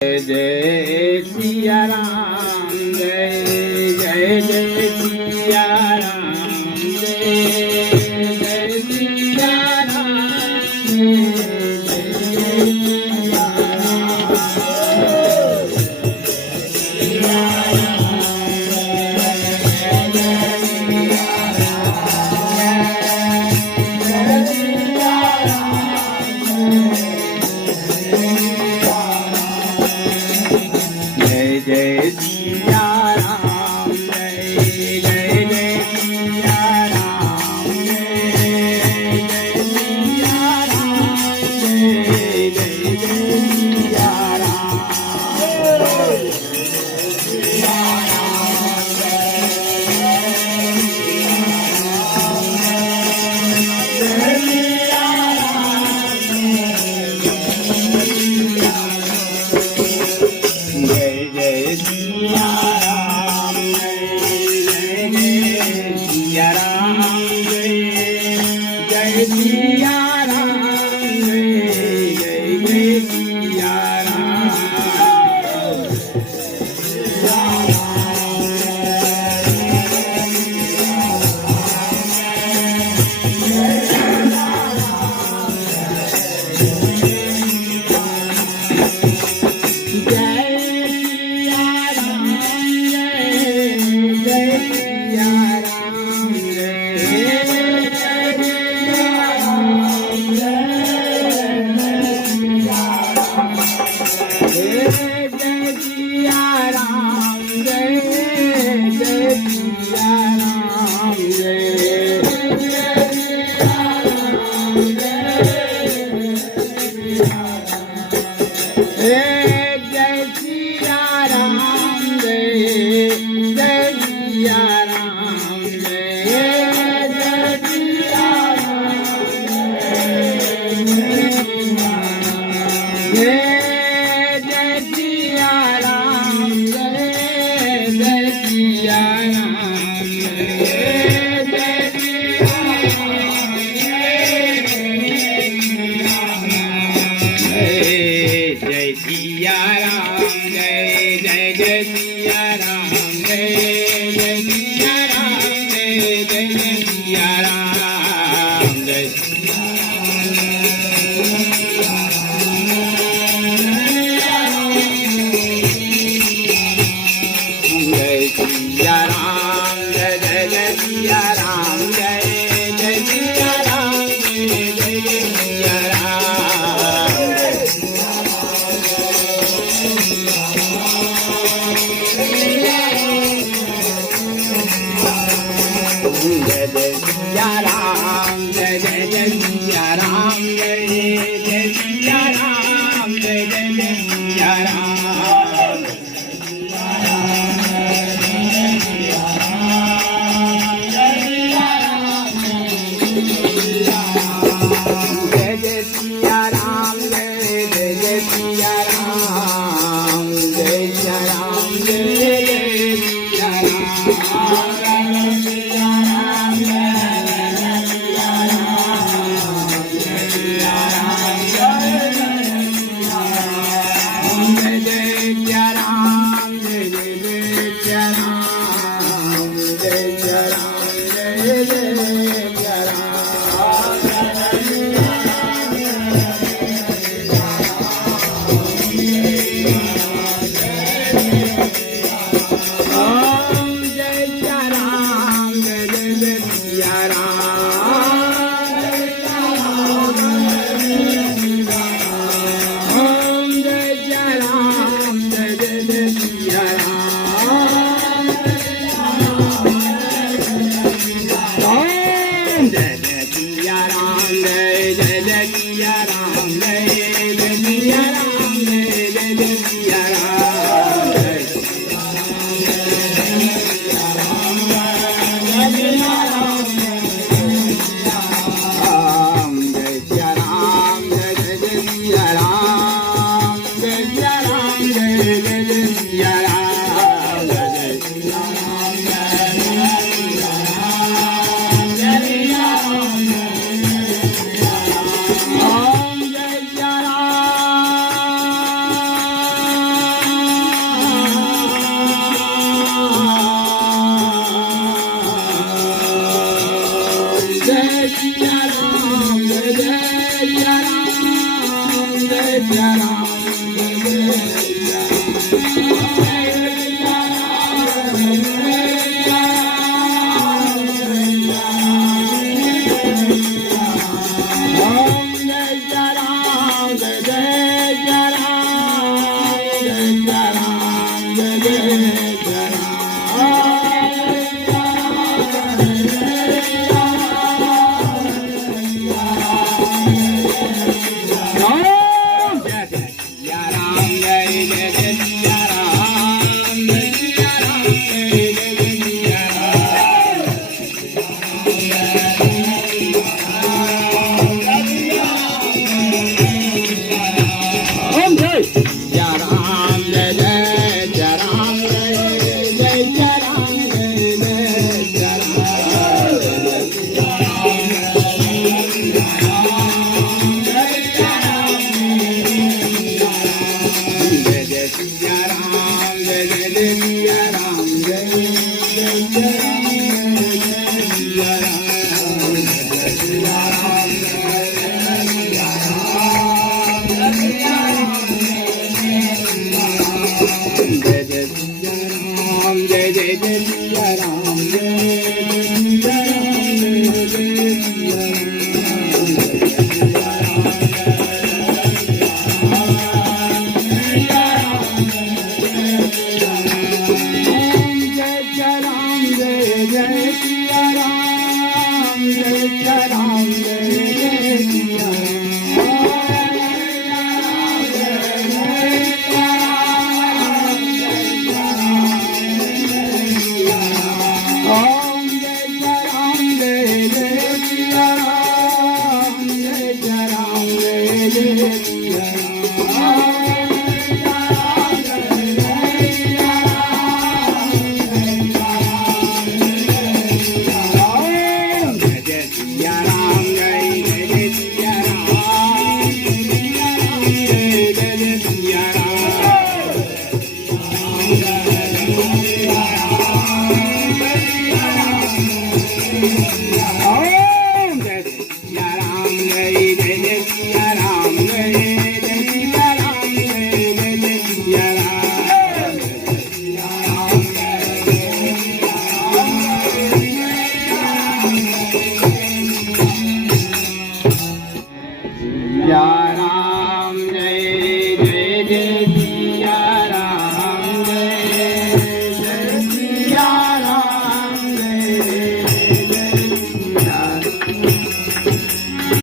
जय जय सिया राम जय जय जय सिया राम जय जय सिया राम जय जय सिया राम सिया जय सिया राम जय जय जय सिया राम जय जय सिया राम जय जय जय सिया राम सिया राम जय जय सिया राम जय जय सिया राम जय जय सिया राम जय जय जय सिया राम जय सिया राम जय जय जय सिया राम जय जय सिया राम जय जय जय सिया राम जय सिया राम जय जय जय सिया राम जय जय सिया राम जय जय जय सिया राम जय जय सिया राम जय जय जय सिया राम जय जय सिया राम जय जय जय सिया राम जय जय सिया राम जय जय जय सिया राम जय सिया राम जय जय सिया राम Jai